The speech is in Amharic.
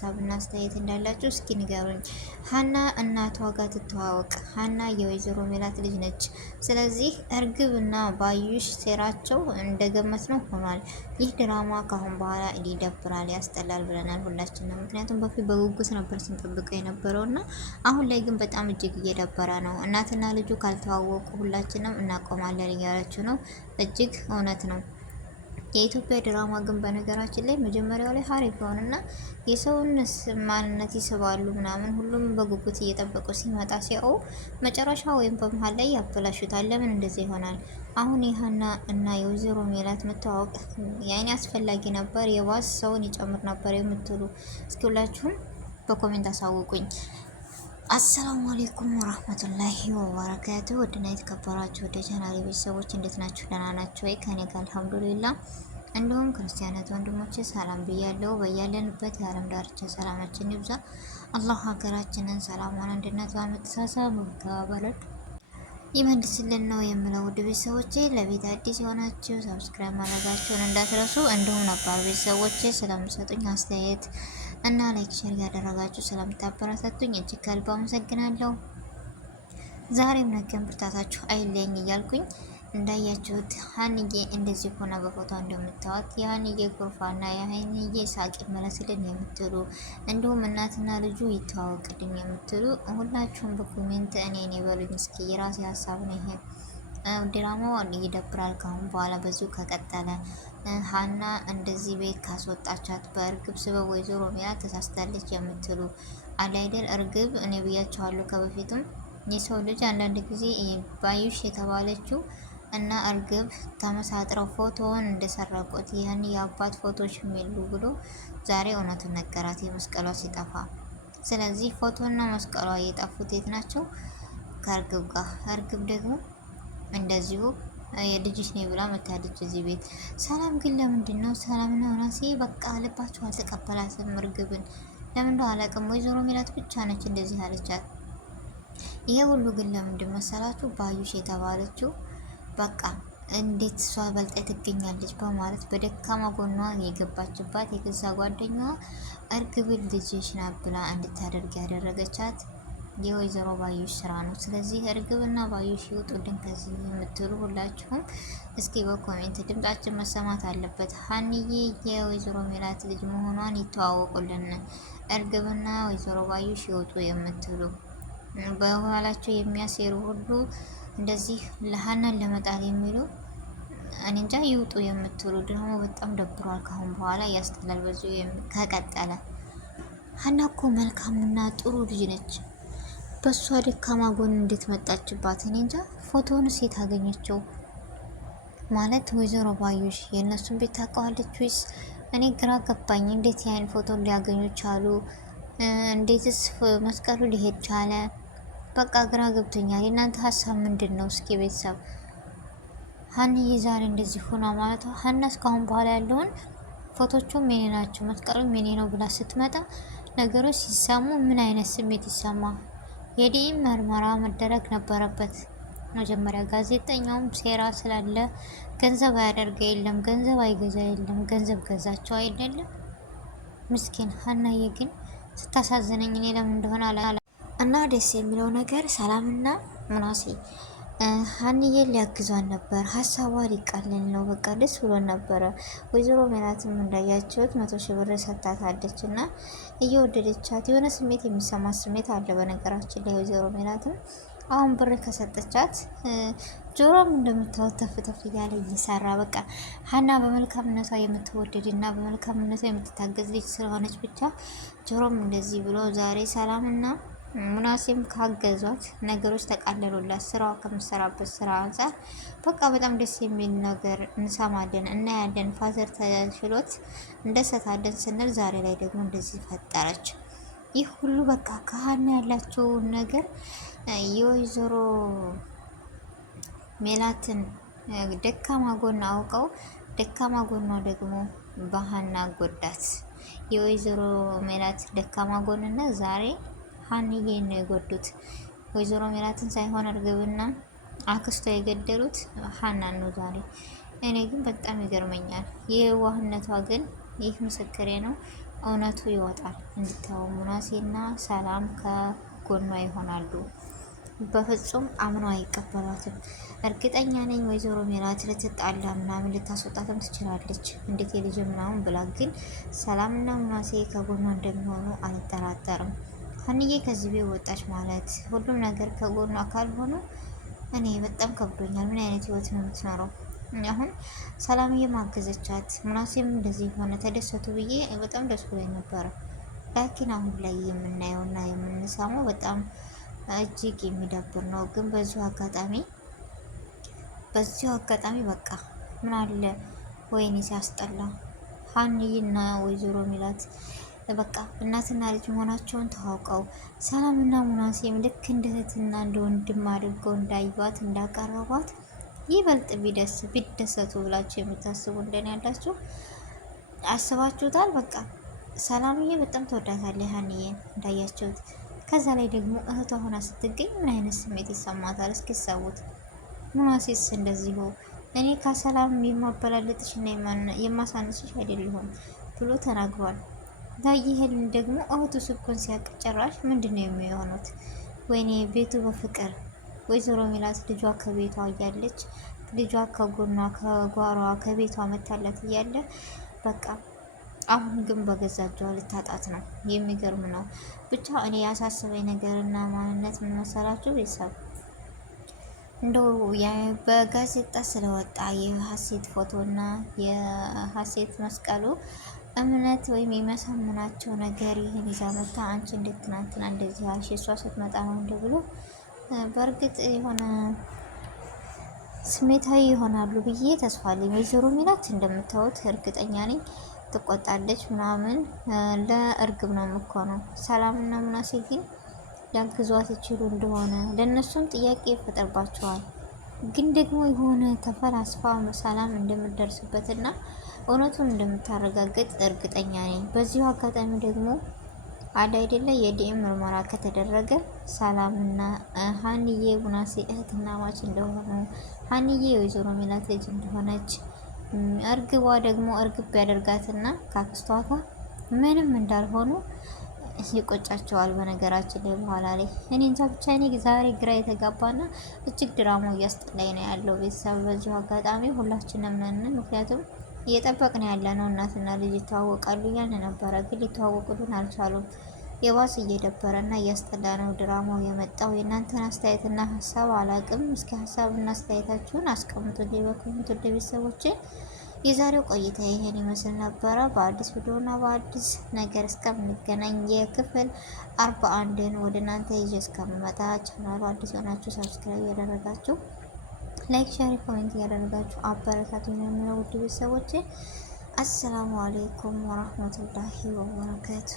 ሀሳብና አስተያየት እንዳላችሁ እስኪ ንገሩኝ። ሀና እናቷ ጋር ትተዋወቅ። ሀና የወይዘሮ ሜላት ልጅ ነች። ስለዚህ እርግብና ባዩሽ ሴራቸው እንደገመት ነው ሆኗል። ይህ ድራማ ካሁን በኋላ ይደብራል፣ ያስጠላል ብለናል ሁላችንም። ምክንያቱም በፊት በጉጉት ነበር ስንጠብቀው የነበረው እና አሁን ላይ ግን በጣም እጅግ እየደበረ ነው። እናትና ልጁ ካልተዋወቁ ሁላችንም እናቆማለን እያለችው ነው። እጅግ እውነት ነው። የኢትዮጵያ ድራማ ግን በነገራችን ላይ መጀመሪያው ላይ ሀሪፍ ይሆንና የሰውን ማንነት ይስባሉ ምናምን፣ ሁሉም በጉጉት እየጠበቁ ሲመጣ ሲያው መጨረሻ ወይም በመሀል ላይ ያበላሹታል። ለምን እንደዚህ ይሆናል? አሁን የሀና እና የወይዘሮ ሜላት መተዋወቅ ያኔ አስፈላጊ ነበር፣ የባስ ሰውን ይጨምር ነበር የምትሉ እስኪ ሁላችሁም በኮሜንት አሳውቁኝ። አሰላሙ አለይኩም ወራህመቱላሂ ወበረካቱ። ወድና የተከበራችሁ ወደ ቻናሌ ቤተሰቦች እንዴት ናችሁ? ደህና ናችሁ ወይ? ከኔ ጋር አልሐምዱሊላህ። እንዲሁም ክርስቲያናት ወንድሞቼ ሰላም ብያለሁ። በያለንበት የዓለም ዳርቻ ሰላማችን ይብዛ። አላህ ሀገራችንን ሰላሟን፣ አንድነቷን፣ መተሳሰብ ተባበረን ይመልስልን ነው የምለው። ውድ ቤተሰቦቼ ለቤት አዲስ የሆናችሁ ሰብስክራይብ ማድረጋችሁን እንዳትረሱ። እንዲሁም ነባር ቤተሰቦቼ ስለምሰጡኝ አስተያየት እና ላይክ ሼር ያደረጋችሁ ስለምታበረታቱኝ እጅግ ከልብ አመሰግናለሁ። ዛሬም ነገም ብርታታችሁ አይለኝ እያልኩኝ እንዳያችሁት ሀንዬ እንደዚህ ሆነ በፎቶ እንደምታዩት የሀንዬ ጉርፋና የሀንዬ ሳቅ ይመለስልን የምትሉ እንዲሁም እናትና ልጁ ይተዋወቅልን የምትሉ ሁላችሁም በኮሜንት እኔ በሉኝ። እስኪ የራሴ ሀሳብ ነው ይሄ። ድራማው ይደብራል ካሁን በኋላ በዚሁ ከቀጠለ። ሀና እንደዚህ ቤት ካስወጣቻት በእርግብ ስበብ ወይዘሮ ሜላት ተሳስታለች የምትሉ አላይደል እርግብ እኔ ብያቸዋለሁ ከበፊትም የሰው ልጅ አንዳንድ ጊዜ ባዩሽ የተባለችው እና እርግብ ተመሳጥረው ፎቶውን እንደሰረቁት ይህን የአባት ፎቶች የሚሉ ብሎ ዛሬ እውነቱን ነገራት የመስቀሏ ሲጠፋ። ስለዚህ ፎቶና መስቀሏ የጠፉት የት ናቸው? ከእርግብ ጋር። እርግብ ደግሞ እንደዚሁ የልጅሽ ነው ብላ መታለች እዚህ ቤት። ሰላም ግን ለምንድን ነው ሰላምና ሆናሴ በቃ ልባችሁ አልተቀበላትም እርግብን። ለምን አላውቅም። ወይዘሮ ሜላት ብቻ ነች እንደዚህ አለቻት። ይሄ ሁሉ ግን ለምንድን መሰላችሁ? ባዩሽ የተባለችው በቃ እንዴት እሷ በልጣ ትገኛለች በማለት በደካማ ጎኗ የገባችባት የገዛ ጓደኛዋ እርግብን ልጅሽ ናት ብላ እንድታደርግ ያደረገቻት የወይዘሮ ባዩሽ ስራ ነው። ስለዚህ እርግብና ባዩሽ ይውጡልን ከዚህ የምትሉ ሁላችሁም እስኪ በኮሜንት ድምጻችን መሰማት አለበት። ሀንዬ የወይዘሮ ሜላት ልጅ መሆኗን ይተዋወቁልን። እርግብና ወይዘሮ ባዩሽ ይውጡ የምትሉ በኋላቸው የሚያሴሩ ሁሉ እንደዚህ ለሀናን ለመጣል የሚሉ እኔ እንጃ ይውጡ የምትሉ ደግሞ በጣም ደብሯል። ካሁን በኋላ ያስጠላል። በዚሁ ከቀጠለ ሀና እኮ መልካምና ጥሩ ልጅ ነች። በሷ ደካማ ጎን እንዴት መጣችባት? እኔ እንጃ። ፎቶውን ሴት አገኘችው ማለት ወይዘሮ ባዩሽ የእነሱን ቤት ታውቀዋለች ወይስ? እኔ ግራ ገባኝ። እንዴት ያን ፎቶ ሊያገኙ ቻሉ? እንዴትስ መስቀሉ ሊሄድ ቻለ? በቃ ግራ ገብቶኛል። የእናንተ ሀሳብ ምንድን ነው? እስኪ ቤተሰብ ሀንዬ ዛሬ እንደዚህ ሆና ማለት ሀና እስካሁን በኋላ ያለውን ፎቶቹም የኔ ናቸው መስቀሉም የኔ ነው ብላ ስትመጣ ነገሮች ሲሰሙ ምን አይነት ስሜት ይሰማ? የዲኤም ምርመራ መደረግ ነበረበት መጀመሪያ። ጋዜጠኛውም ሴራ ስላለ ገንዘብ አያደርገ የለም ገንዘብ አይገዛ የለም ገንዘብ ገዛቸው አይደለም። ምስኪን ሀናዬ ግን ስታሳዝነኝ እኔ ለምን እንደሆነ አላ እና ደስ የሚለው ነገር ሰላምና ምናሴ ሀንዬን ሊያግዟን ነበር። ሀሳቧ ሊቃለል ነው። በቃ ደስ ብሎን ነበረ። ወይዘሮ ሜላትም እንዳያቸውት 100,000 ብር ሰጥታታለች እና እየወደደቻት የሆነ ስሜት የሚሰማት ስሜት አለ። በነገራችን ላይ ወይዘሮ ሜላትም አሁን ብር ከሰጠቻት ጆሮም እንደምታወት ተፍተፍ እያለ እየሰራ በቃ ሀና በመልካምነቷ የምትወደድ እና በመልካምነቷ የምትታገዝ ልጅ ስለሆነች ብቻ ጆሮም እንደዚህ ብሎ ዛሬ ሰላምና ሙናሴም ካገዟት ነገሮች ተቃለሉላት። ስራዋ ከምሰራበት ስራ አንጻር በቃ በጣም ደስ የሚል ነገር እንሰማለን እናያለን። ፋዘር ተሽሎት እንደሰታለን ስንል ዛሬ ላይ ደግሞ እንደዚህ ፈጠረች። ይህ ሁሉ በቃ ከሀና ያላቸው ነገር የወይዘሮ ሜላትን ደካማ ጎን አውቀው ደካማ ጎኗ ደግሞ በሀና ጎዳት። የወይዘሮ ሜላት ደካማ ጎንና ዛሬ ሀንዬን ነው የጎዱት። ወይዘሮ ሜላትን ሳይሆን እርግብና አክስቷ የገደሉት ሀናን ነው ዛሬ። እኔ ግን በጣም ይገርመኛል የዋህነቷ ግን ይህ ምስክሬ ነው። እውነቱ ይወጣል። እንድታው ሙናሴና ሰላም ከጎኗ ይሆናሉ። በፍጹም አምነው አይቀበሏትም። እርግጠኛ ነኝ ወይዘሮ ሜላት ልትጣላ ምናምን ልታስወጣትም ትችላለች። እንዴት የልጅ ምናምን ብላ፣ ግን ሰላምና ሙናሴ ከጎኗ እንደሚሆኑ አልጠራጠርም። ሀንዬ ከዚህ ቤት ወጣች ማለት ሁሉም ነገር ከጎኗ ካልሆኑ እኔ በጣም ከብዶኛል። ምን አይነት ህይወት ነው የምትኖረው? አሁን ሰላምዬ ማገዘቻት፣ ሙናሴም እንደዚህ ሆነ ተደሰቱ ብዬ በጣም ደስ ብሎኝ ነበረ። ላኪን አሁን ላይ የምናየውና የምንሰማው በጣም እጅግ የሚደብር ነው። ግን በዚሁ አጋጣሚ በቃ ምን አለ ወይኔ ሲያስጠላ ሀንዬና ወይዘሮ ሜላት በቃ እናትና ልጅ መሆናቸውን ተዋውቀው ሰላምና ሙናሴም ልክ እንደ እህትና እንደ ወንድም አድርገው እንዳዩዋት እንዳቀረቧት ይበልጥ ቢደሰቱ ብላችሁ የምታስቡ እንደኔ ያላችሁ አስባችሁታል? በቃ ሰላምዬ በጣም ተወዳታለች ሀንዬን እንዳያችሁት። ከዛ ላይ ደግሞ እህቷ ሆና ስትገኝ ምን አይነት ስሜት ይሰማታል? እስኪ ሰውት። ሙናሴስ እንደዚሁ እኔ ከሰላም የማበላለጥሽ እና የማሳነስሽ አይደለሁም ብሎ ተናግሯል። ይህን ደግሞ እህቱ ስኮን ሲያቅ ጭራሽ ምንድን ነው የሚሆኑት? ወይኔ ቤቱ በፍቅር ወይዘሮ ሜላት ልጇ ከቤቷ እያለች ልጇ ከጎኗ ከጓሯ ከቤቷ መታለት እያለ በቃ አሁን ግን በገዛ እጇ ልታጣት ነው። የሚገርም ነው። ብቻ እኔ ያሳሰበኝ ነገርና ማንነት ምን መሰላችሁ ቤተሰብ? እንደው በጋዜጣ ስለወጣ የሀሴት ፎቶና የሀሴት መስቀሉ እምነት ወይም የመሳሙናቸው ነገር ይህን ይዛ መታ አንቺ እንዴት ትናንትና እንደዚህ አልሽ እሷ ስትመጣ ነው እንደ ብሎ በእርግጥ የሆነ ስሜታዊ ይሆናሉ ብዬ ተስፋ አለኝ። ወይዘሮ ሜላት እንደምታዩት እርግጠኛ ነኝ ትቆጣለች ምናምን። ለእርግብ ነው የምኮነው። ሰላምና ሙናሴ ግን ሊያግዟት ይችሉ እንደሆነ ለእነሱም ጥያቄ ይፈጠርባቸዋል። ግን ደግሞ የሆነ ተፈላስፋ ሰላም እንደምትደርስበትና እውነቱን እንደምታረጋግጥ እርግጠኛ ነኝ። በዚሁ አጋጣሚ ደግሞ አድ አይደለ የዲኤም ምርመራ ከተደረገ ሰላምና ሀንዬ ሙናሴ እህትና ማች እንደሆኑ ሀንዬ የወይዘሮ ሜላት ልጅ እንደሆነች እርግቧ ደግሞ እርግብ ያደርጋትና ካክስቷ ጋር ምንም እንዳልሆኑ ይቆጫቸዋል። በነገራችን ላይ በኋላ ላይ እኔ እንጃ ብቻ እኔ ዛሬ ግራ የተጋባና እጅግ ድራማው እያስጠላኝ ነው ያለው ቤተሰብ። በዚሁ አጋጣሚ ሁላችንም ነን፣ ምክንያቱም እየጠበቅን ያለ ነው እናትና ልጅ ይተዋወቃሉ እያልን ነበረ፣ ግን ሊተዋወቁልን አልቻሉም። የባስ እየደበረና እያስጠላ ነው ድራማው የመጣው። የእናንተን አስተያየትና ሀሳብ አላቅም። እስኪ ሀሳብና አስተያየታችሁን አስቀምጡልኝ በኮሜንት። ወደ ቤተሰቦቼ የዛሬው ቆይታ ይሄን ይመስል ነበረ። በአዲስ ቪዲዮና በአዲስ ነገር እስከምንገናኝ የክፍል 41ን ወደ እናንተ ይዤ እስከምመጣ ቻናሉ አዲስ ሆናችሁ ሰብስክራይብ ያደረጋችሁ ላይክ፣ ሼር፣ ኮሜንት ያደረጋችሁ አበረታቱኝ ነው የሚለው ውድ ቤተሰቦቼ። አሰላሙ አለይኩም ወራህመቱላሂ ወበረካቱ።